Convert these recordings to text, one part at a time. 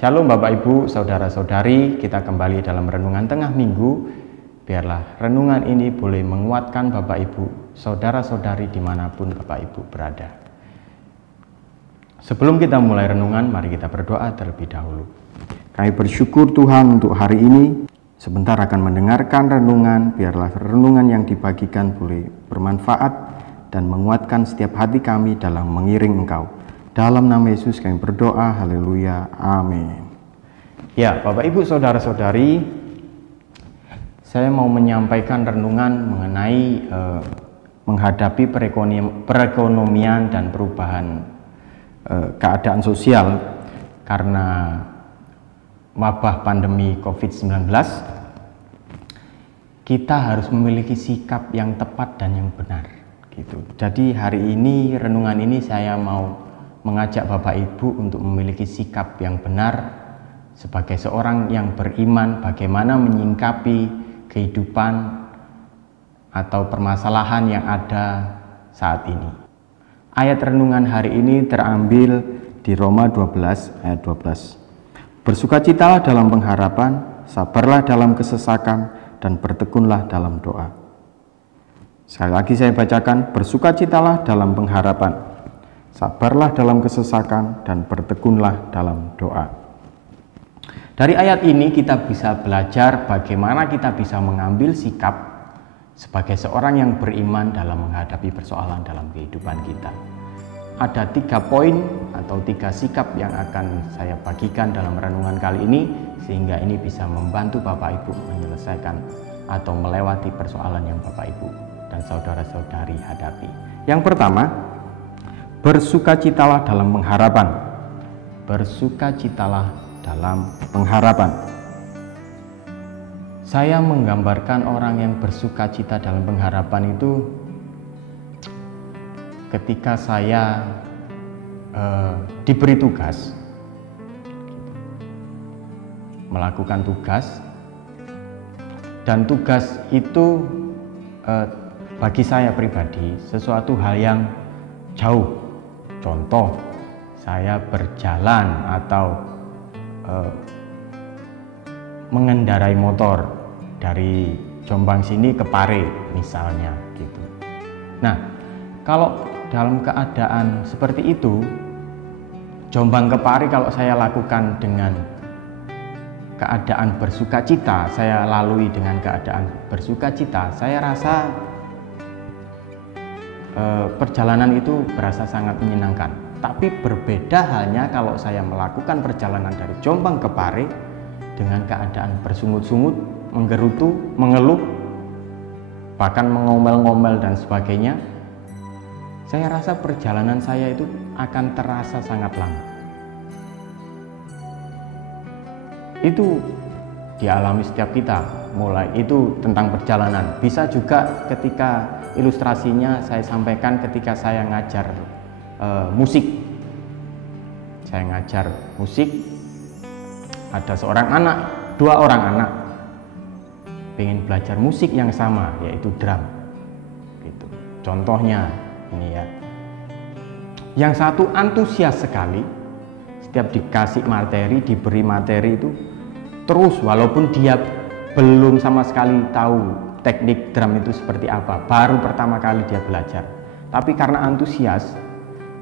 Shalom Bapak Ibu, Saudara-saudari, kita kembali dalam Renungan Tengah Minggu. Biarlah renungan ini boleh menguatkan Bapak Ibu, Saudara-saudari dimanapun Bapak Ibu berada. Sebelum kita mulai renungan, mari kita berdoa terlebih dahulu. Kami bersyukur Tuhan untuk hari ini. Sebentar akan mendengarkan renungan, biarlah renungan yang dibagikan boleh bermanfaat dan menguatkan setiap hati kami dalam mengiring Engkau. Dalam nama Yesus kami berdoa, haleluya, amin. Ya, Bapak Ibu, Saudara-saudari, saya mau menyampaikan renungan mengenai menghadapi perekonomian dan perubahan keadaan sosial karena wabah pandemi COVID-19. Kita harus memiliki sikap yang tepat dan yang benar, gitu. Jadi hari ini, renungan ini saya mau mengajak Bapak Ibu untuk memiliki sikap yang benar sebagai seorang yang beriman, bagaimana menyingkapi kehidupan atau permasalahan yang ada saat ini. Ayat renungan hari ini terambil di Roma 12 ayat 12. Bersukacitalah dalam pengharapan, sabarlah dalam kesesakan, dan bertekunlah dalam doa. Sekali lagi saya bacakan, bersukacitalah dalam pengharapan, sabarlah dalam kesesakan, dan bertekunlah dalam doa. Dari ayat ini kita bisa belajar bagaimana kita bisa mengambil sikap sebagai seorang yang beriman dalam menghadapi persoalan dalam kehidupan kita. Ada 3 poin atau 3 sikap yang akan saya bagikan dalam renungan kali ini, sehingga ini bisa membantu Bapak Ibu menyelesaikan atau melewati persoalan yang Bapak Ibu dan saudara-saudari hadapi. Yang pertama, bersukacitalah dalam pengharapan. Bersukacitalah dalam pengharapan. Saya menggambarkan orang yang bersukacita dalam pengharapan itu ketika saya diberi tugas, melakukan tugas, dan tugas itu bagi saya pribadi sesuatu hal yang jauh. Contoh, saya berjalan atau mengendarai motor dari Jombang sini ke Pare misalnya gitu. Nah, kalau dalam keadaan seperti itu, Jombang ke Pare kalau saya lakukan dengan keadaan bersukacita, saya lalui dengan keadaan bersukacita, saya rasa perjalanan itu berasa sangat menyenangkan. Tapi berbeda halnya kalau saya melakukan perjalanan dari Jombang ke Pare dengan keadaan bersungut-sungut, menggerutu, mengeluh, bahkan mengomel-ngomel dan sebagainya. Saya rasa perjalanan saya itu akan terasa sangat lama. Itu dialami setiap kita, mulai itu tentang perjalanan. Bisa juga ketika ilustrasinya saya sampaikan ketika saya ngajar musik. Saya ngajar musik, ada seorang anak, 2 orang anak pengen belajar musik yang sama, yaitu drum gitu. Contohnya ini ya, yang satu antusias sekali, setiap dikasih materi, diberi materi itu terus, walaupun dia belum sama sekali tahu teknik drum itu seperti apa, baru pertama kali dia belajar, tapi karena antusias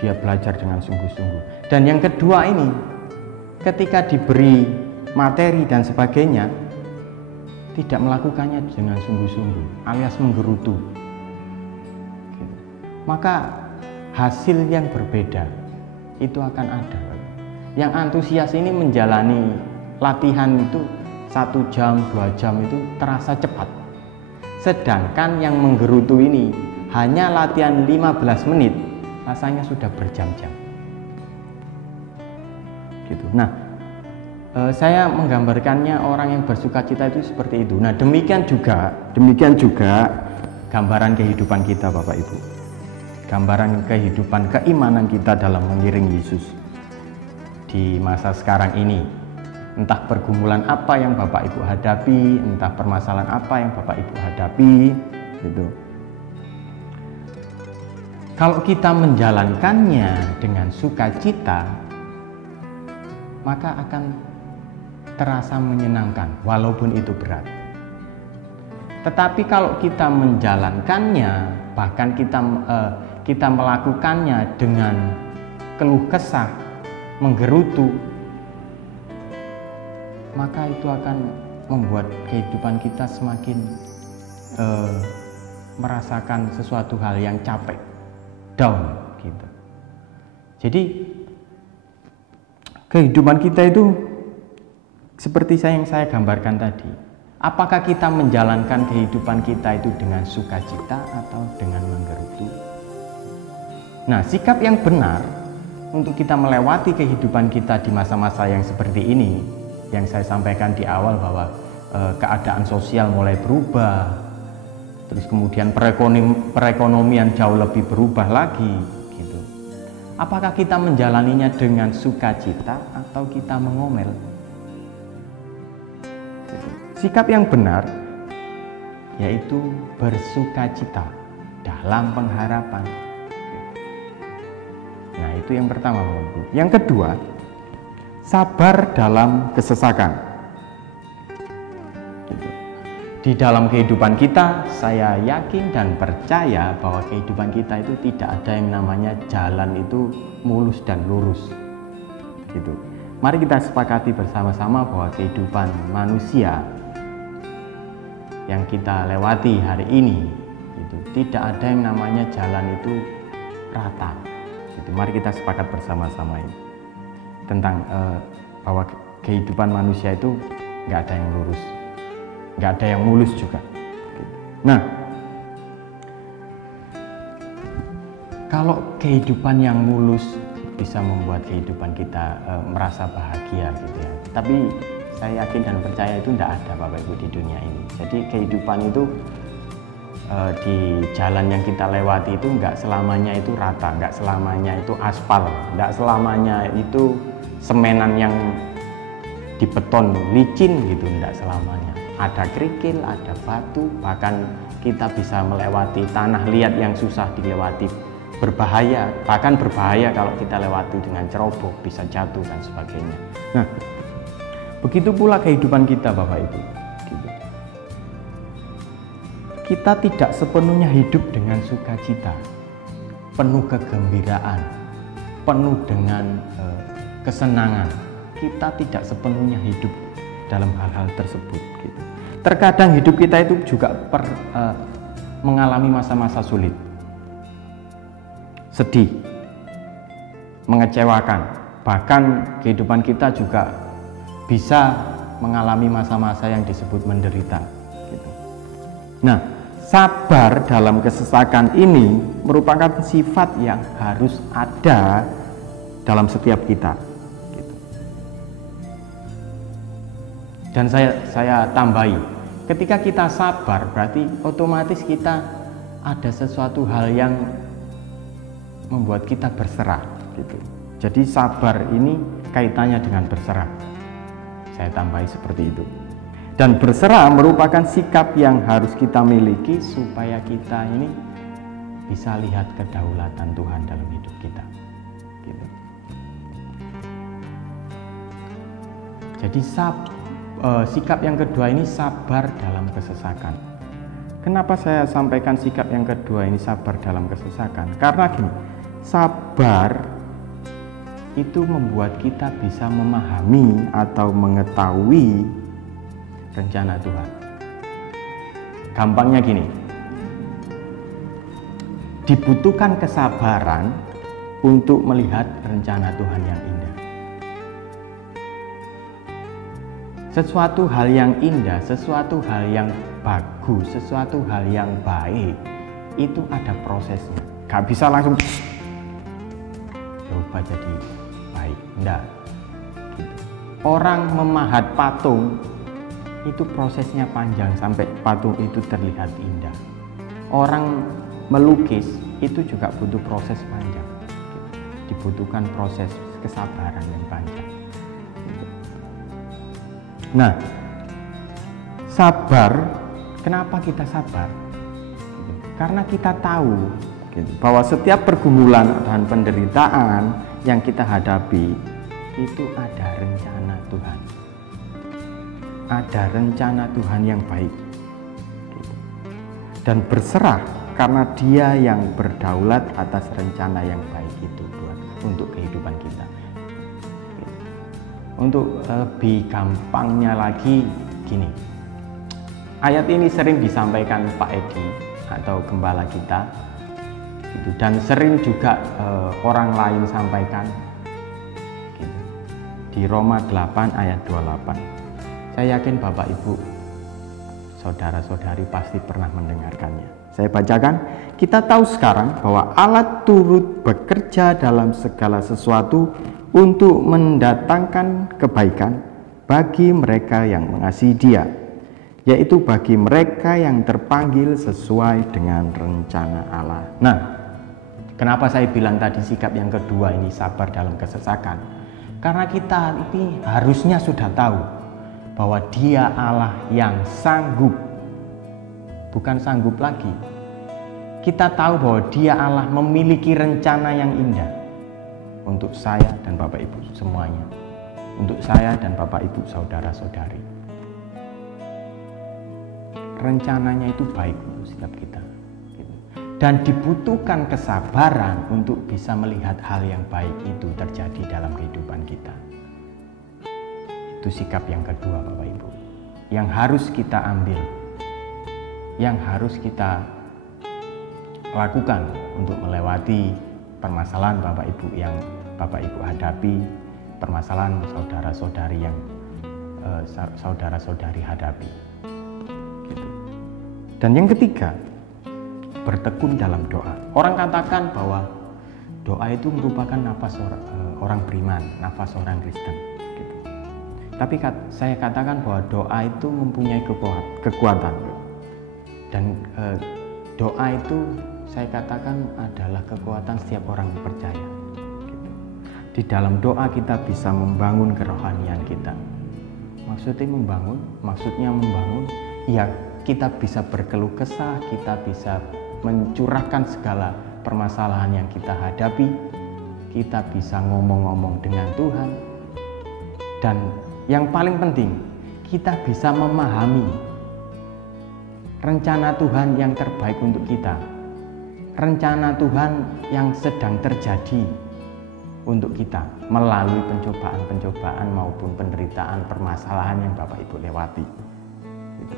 dia belajar dengan sungguh-sungguh. Dan yang kedua ini, ketika diberi materi dan sebagainya, tidak melakukannya dengan sungguh-sungguh alias menggerutu, maka hasil yang berbeda itu akan ada. Yang antusias ini menjalani latihan itu 1 jam, 2 jam itu terasa cepat. Sedangkan yang menggerutu ini hanya latihan 15 menit, rasanya sudah berjam-jam. Gitu. Nah, saya menggambarkannya orang yang bersukacita itu seperti itu. Nah, demikian juga gambaran kehidupan kita, Bapak Ibu. Gambaran kehidupan keimanan kita dalam mengiring Yesus di masa sekarang ini. Entah pergumulan apa yang Bapak Ibu hadapi, entah permasalahan apa yang Bapak Ibu hadapi, gitu. Kalau kita menjalankannya dengan sukacita, maka akan terasa menyenangkan walaupun itu berat. Tetapi kalau kita menjalankannya, bahkan kita melakukannya dengan keluh kesah, menggerutu, maka itu akan membuat kehidupan kita semakin merasakan sesuatu hal yang capek, down gitu. Jadi kehidupan kita itu seperti yang saya gambarkan tadi. Apakah kita menjalankan kehidupan kita itu dengan sukacita atau dengan menggerutu? Nah, sikap yang benar untuk kita melewati kehidupan kita di masa-masa yang seperti ini, yang saya sampaikan di awal bahwa keadaan sosial mulai berubah, terus kemudian perekonomian jauh lebih berubah lagi gitu. Apakah kita menjalaninya dengan sukacita atau kita mengomel? Sikap yang benar yaitu bersukacita dalam pengharapan. Nah, itu yang pertama, Bapak Ibu. Yang kedua, sabar dalam kesesakan. Di dalam kehidupan kita, saya yakin dan percaya bahwa kehidupan kita itu tidak ada yang namanya jalan itu mulus dan lurus. Gitu. Mari kita sepakati bersama-sama bahwa kehidupan manusia yang kita lewati hari ini itu tidak ada yang namanya jalan itu rata. Gitu. Mari kita sepakat bersama-sama ini tentang bahwa kehidupan manusia itu nggak ada yang lurus, nggak ada yang mulus juga. Gitu. Nah, kalau kehidupan yang mulus bisa membuat kehidupan kita merasa bahagia gitu ya. Tapi saya yakin dan percaya itu tidak ada, Bapak Ibu, di dunia ini. Jadi kehidupan itu di jalan yang kita lewati itu nggak selamanya itu rata, nggak selamanya itu aspal, nggak selamanya itu semenan yang di beton licin gitu, nggak selamanya. Ada kerikil, ada batu, bahkan kita bisa melewati tanah liat yang susah dilewati, berbahaya, bahkan berbahaya kalau kita lewati dengan ceroboh, bisa jatuh dan sebagainya. Nah, begitu pula kehidupan kita, Bapak Ibu. Gitu. Kita tidak sepenuhnya hidup dengan sukacita, penuh kegembiraan, penuh dengan kesenangan. Kita tidak sepenuhnya hidup dalam hal-hal tersebut. Gitu. Terkadang hidup kita itu juga mengalami masa-masa sulit, sedih, mengecewakan. Bahkan kehidupan kita juga bisa mengalami masa-masa yang disebut menderita. Gitu. Nah, sabar dalam kesesakan ini merupakan sifat yang harus ada dalam setiap kita. Gitu. Dan saya tambahi, ketika kita sabar berarti otomatis kita ada sesuatu hal yang membuat kita berserah. Gitu. Jadi sabar ini kaitannya dengan berserah. Saya tambahi seperti itu. Dan berserah merupakan sikap yang harus kita miliki supaya kita ini bisa lihat kedaulatan Tuhan dalam hidup kita. Gitu. Jadi sikap yang kedua ini sabar dalam kesesakan. Kenapa saya sampaikan sikap yang kedua ini sabar dalam kesesakan? Karena gini, sabar itu membuat kita bisa memahami atau mengetahui rencana Tuhan. Gampangnya gini, dibutuhkan kesabaran untuk melihat rencana Tuhan yang indah. Sesuatu hal yang indah, sesuatu hal yang bagus, sesuatu hal yang baik, itu ada prosesnya. Gak bisa langsung berubah jadi baik, enggak. Gitu. Orang memahat patung itu prosesnya panjang sampai patung itu terlihat indah. Orang melukis itu juga butuh proses panjang. Gitu. Dibutuhkan proses kesabaran yang panjang. Gitu. Nah, sabar, kenapa kita sabar? Gitu. Karena kita tahu gitu, bahwa setiap pergumulan dan penderitaan yang kita hadapi itu ada rencana Tuhan. Ada rencana Tuhan yang baik. Gitu. Dan berserah karena Dia yang berdaulat atas rencana yang baik itu untuk kehidupan kita. Gitu. Untuk lebih gampangnya lagi gini. Ayat ini sering disampaikan Pak Edi atau gembala kita. Gitu. Dan sering juga orang lain sampaikan. Gitu. Di Roma 8 ayat 28. Saya yakin Bapak Ibu, saudara-saudari pasti pernah mendengarkannya. Saya bacakan, kita tahu sekarang bahwa Allah turut bekerja dalam segala sesuatu untuk mendatangkan kebaikan bagi mereka yang mengasihi Dia, yaitu bagi mereka yang terpanggil sesuai dengan rencana Allah. Nah, kenapa saya bilang tadi sikap yang kedua ini sabar dalam kesesakan? Karena kita ini harusnya sudah tahu bahwa Dia Allah yang sanggup, bukan sanggup lagi. Kita tahu bahwa Dia Allah memiliki rencana yang indah untuk saya dan Bapak Ibu semuanya, untuk saya dan Bapak Ibu saudara-saudari. Rencananya itu baik untuk setiap kita, dan dibutuhkan kesabaran untuk bisa melihat hal yang baik itu terjadi dalam kehidupan kita. Itu sikap yang kedua, Bapak Ibu, yang harus kita ambil, yang harus kita lakukan untuk melewati permasalahan Bapak Ibu yang Bapak Ibu hadapi, permasalahan saudara-saudari yang saudara-saudari hadapi. Gitu. Dan yang ketiga, bertekun dalam doa. Orang katakan bahwa doa itu merupakan nafas orang beriman, nafas orang Kristen. Tapi saya katakan bahwa doa itu mempunyai kekuatan, dan doa itu saya katakan adalah kekuatan setiap orang yang percaya. Gitu. Di dalam doa kita bisa membangun kerohanian kita. Maksudnya membangun, ya kita bisa berkeluh kesah, kita bisa mencurahkan segala permasalahan yang kita hadapi, kita bisa ngomong-ngomong dengan Tuhan, dan yang paling penting, kita bisa memahami rencana Tuhan yang terbaik untuk kita. Rencana Tuhan yang sedang terjadi untuk kita melalui pencobaan-pencobaan maupun penderitaan, permasalahan yang Bapak Ibu lewati. Gitu.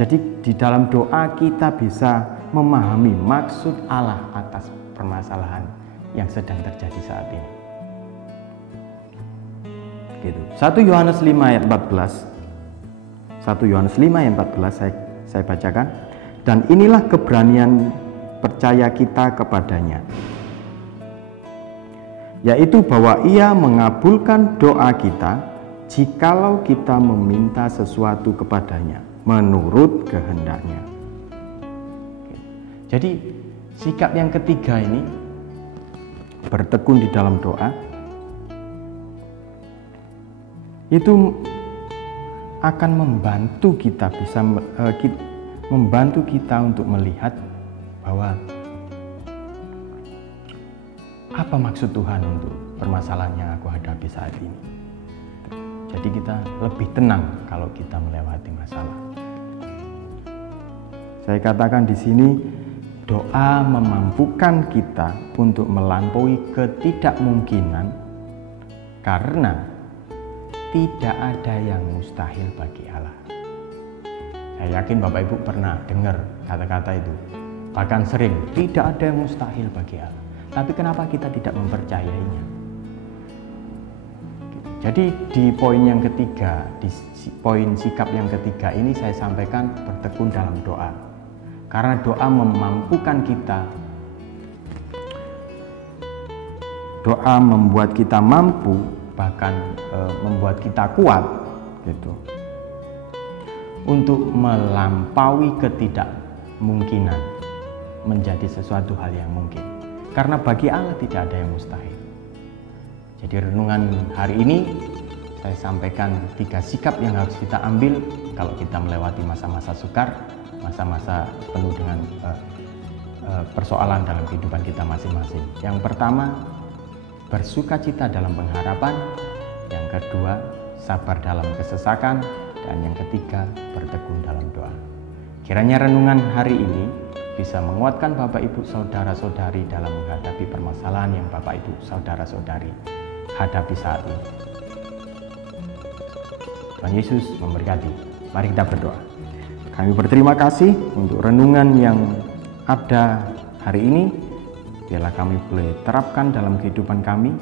Jadi di dalam doa kita bisa memahami maksud Allah atas permasalahan yang sedang terjadi saat ini. Gitu. 1 Yohanes 5 ayat 14. 1 Yohanes 5 ayat 14 saya bacakan. Dan inilah keberanian percaya kita kepadanya, yaitu bahwa Ia mengabulkan doa kita jikalau kita meminta sesuatu kepadanya menurut kehendaknya. Jadi sikap yang ketiga ini, bertekun di dalam doa, itu akan membantu kita untuk melihat bahwa apa maksud Tuhan untuk permasalahan yang aku hadapi saat ini. Jadi kita lebih tenang kalau kita melewati masalah. Saya katakan di sini, doa memampukan kita untuk melampaui ketidakmungkinan, karena tidak ada yang mustahil bagi Allah. Saya yakin Bapak Ibu pernah dengar kata-kata itu. Bahkan sering, tidak ada yang mustahil bagi Allah. Tapi kenapa kita tidak mempercayainya? Jadi di poin yang ketiga, di poin sikap yang ketiga ini saya sampaikan bertekun dalam doa. Karena doa memampukan kita. Doa membuat kita mampu, bahkan membuat kita kuat gitu, untuk melampaui ketidakmungkinan menjadi sesuatu hal yang mungkin. Karena bagi Allah tidak ada yang mustahil. Jadi renungan hari ini saya sampaikan 3 sikap yang harus kita ambil kalau kita melewati masa-masa sukar, masa-masa penuh dengan persoalan dalam kehidupan kita masing-masing. Yang pertama, bersukacita dalam pengharapan. Yang kedua, sabar dalam kesesakan. Dan yang ketiga, bertekun dalam doa. Kiranya renungan hari ini bisa menguatkan Bapak Ibu saudara-saudari dalam menghadapi permasalahan yang Bapak Ibu saudara-saudari hadapi saat ini. Tuhan Yesus memberkati. Mari kita berdoa. Kami berterima kasih untuk renungan yang ada hari ini. Biarlah kami boleh terapkan dalam kehidupan kami.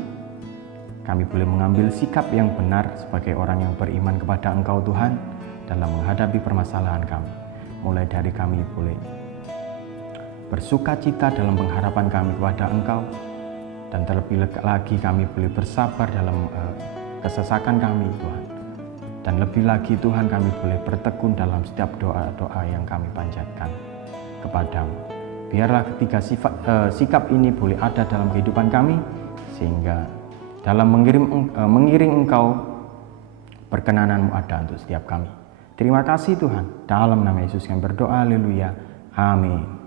Kami boleh mengambil sikap yang benar sebagai orang yang beriman kepada Engkau Tuhan dalam menghadapi permasalahan kami. Mulai dari kami boleh bersuka cita dalam pengharapan kami kepada Engkau, dan terlebih lagi kami boleh bersabar dalam kesesakan kami Tuhan. Dan lebih lagi Tuhan, kami boleh bertekun dalam setiap doa-doa yang kami panjatkan kepadamu. Biarlah ketiga sikap ini boleh ada dalam kehidupan kami, sehingga dalam mengiring Engkau, perkenanan-Mu ada untuk setiap kami. Terima kasih Tuhan. Dalam nama Yesus kami berdoa, haleluya, amin.